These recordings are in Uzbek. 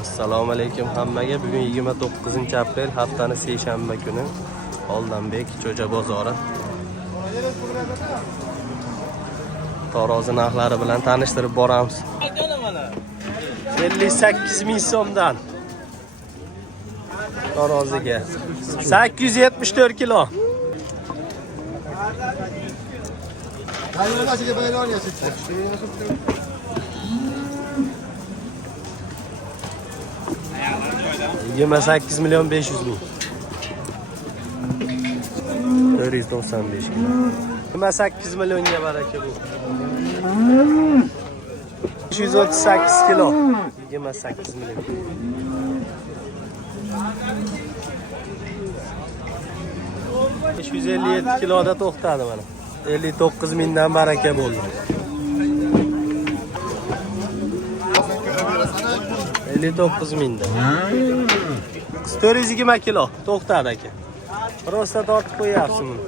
Assalomu alaykum hammaga. Bugun 29-aprel, haftaning seshanba kuni. Oldinbek Cho'ja bozori. Tarozi narxlari bilan tanishtirib boramiz. 58 ming so'mdan taroziga 874 kilo. Yigirma 8 milyon 500 bin. 495 kilo. 28 milyonga baraka bu. 538 kilo. 28 milyon. 557 kiloda to'xtadi mana. 59 mingdan baraka bo'ldi. 59 mingdan. 420 kilo to'xtadi aka. Prosta tortib qo'yapsiz buni.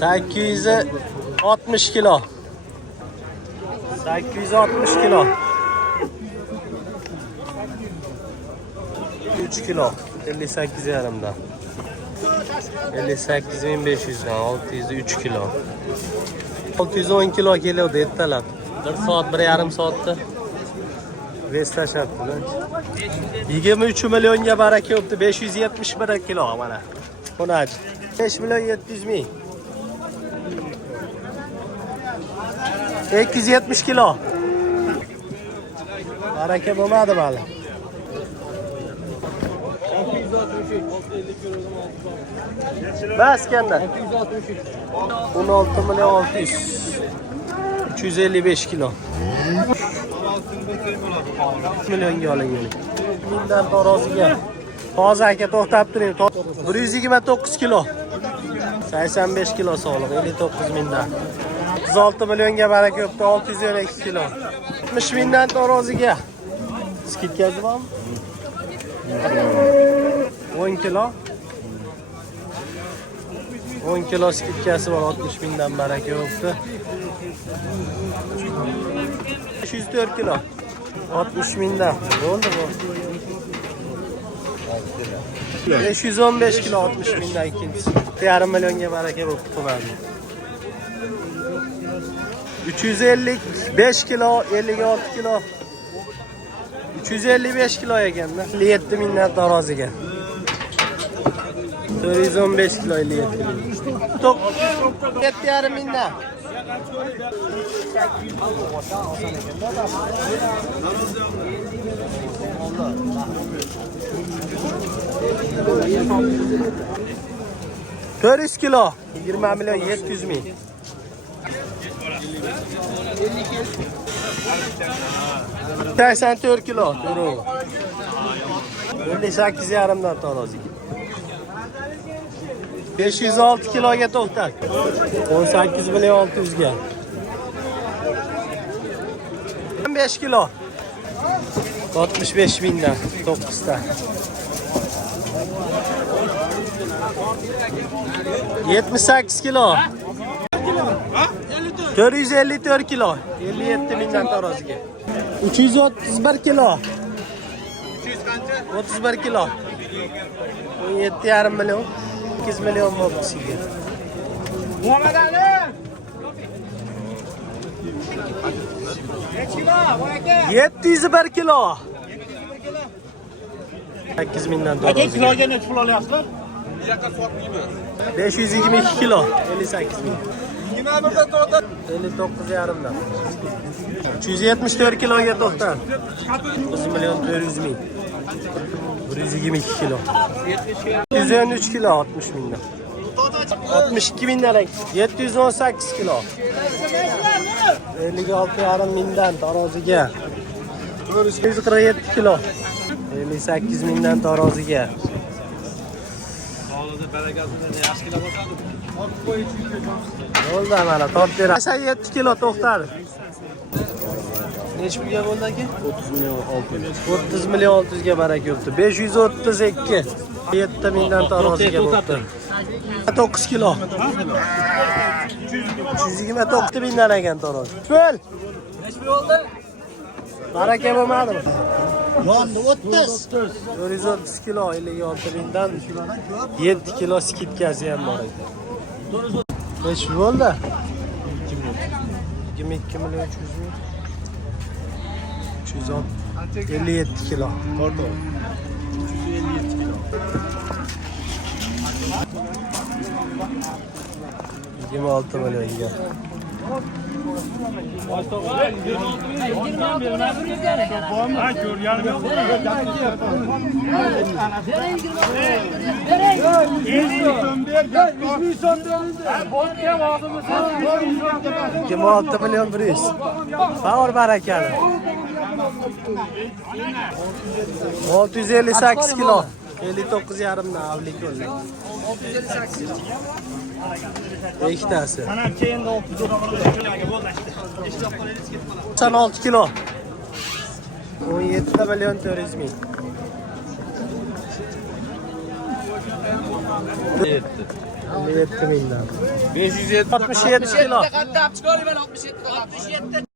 860 kilo. 860 kilo. 3 kilo. 58 yarımdan. 58.500'dan 603 kilo. 610 kilo geliyordu ettiler. 1 saat 1,5 saatte. Vestaşattılar. 23 milyonga baraka yoptu. 571 kilo mana. Konaj. 5 milyon 700 ming. 270 kilo. Baraka bo'lmadi hali. 663. Bas kanda. 16 milyon 600. 355 kilo. Milyonga olingan. Bundan taroziga. Hozir aka to'xtab turing. 129 kilo. 85 kilo sog'liq. 59 mingdan. 36 milyonga baraka yopti. 612 kilo. 60 mingdan taroziga. Skidkasi bormi? 10 kilo. 10 kilo skidkasi bor. 60 mingdan baraka yopti. 504 kilo. 60 mingdan. Bo'ldi bu. 515 kilo 60 mingdan ikkinchisi. 1,5 milyonga baraka bo'lib qoladi. 355 kilo, 56 kilo. 355 kilo ekanda. 57 mingdan taroziga. 415 kilo 57 ming. 7,5 mingdan. Turist kilo 20 milyon 700 ming. 84 kilo. 58 yarımdan taroziga. 506 kiloga to'xtadi. 18 milyon 600 ga. 15 kilo. 65 mingdan 9 ta. 78 kilo. 454 kilo. 57 mingdan taroziga. 331 kilo. 31 kilo. 17,5 milyon. 8 milyon bo'ldi sizga. Muhammad Ali. 701 kilo. 8 mingdan taroziga. Aka kiloga necha pul olyapsizlar? 522 kilo. 58 ming. 59 yarımdan. 374 kiloga to'xtadi. 9 milyon 400 ming. 122 kilo. 113 kilo 60 mingdan. 62 mingdan. 718 kilo. 56,5 mingdan taroziga. 147 kilo. 58 mingdan taroziga. Bo'ldi mana tortib beradi. 87 kilo to'xtadi. Necha pulga bo'ldi aka? 30 milyon 600. 30 milyon 600 ga baraka yopti. 532. 7 mingdan taroziga bo'ldi. 9 kilo. 329 mingdan ekan to'roz. Qo'l. Baraka bo'lmadimi? Yondi 30. 430 kilo 56 mingdan 7 kilo skidkasi ham bor ekan. Nechi bo'ldi? 22 million 300 ming. 357 kilo. To'g'ri. 357 kilo. 26 millionga. Kim 6 milyon bir yüz. Bağır barakani. 658 kilo. 59 yarımda avlik oldu. 658. İktası. 96 kilo. 17 milyon turizmi. 57 milyar. 570 67 kilo. 67.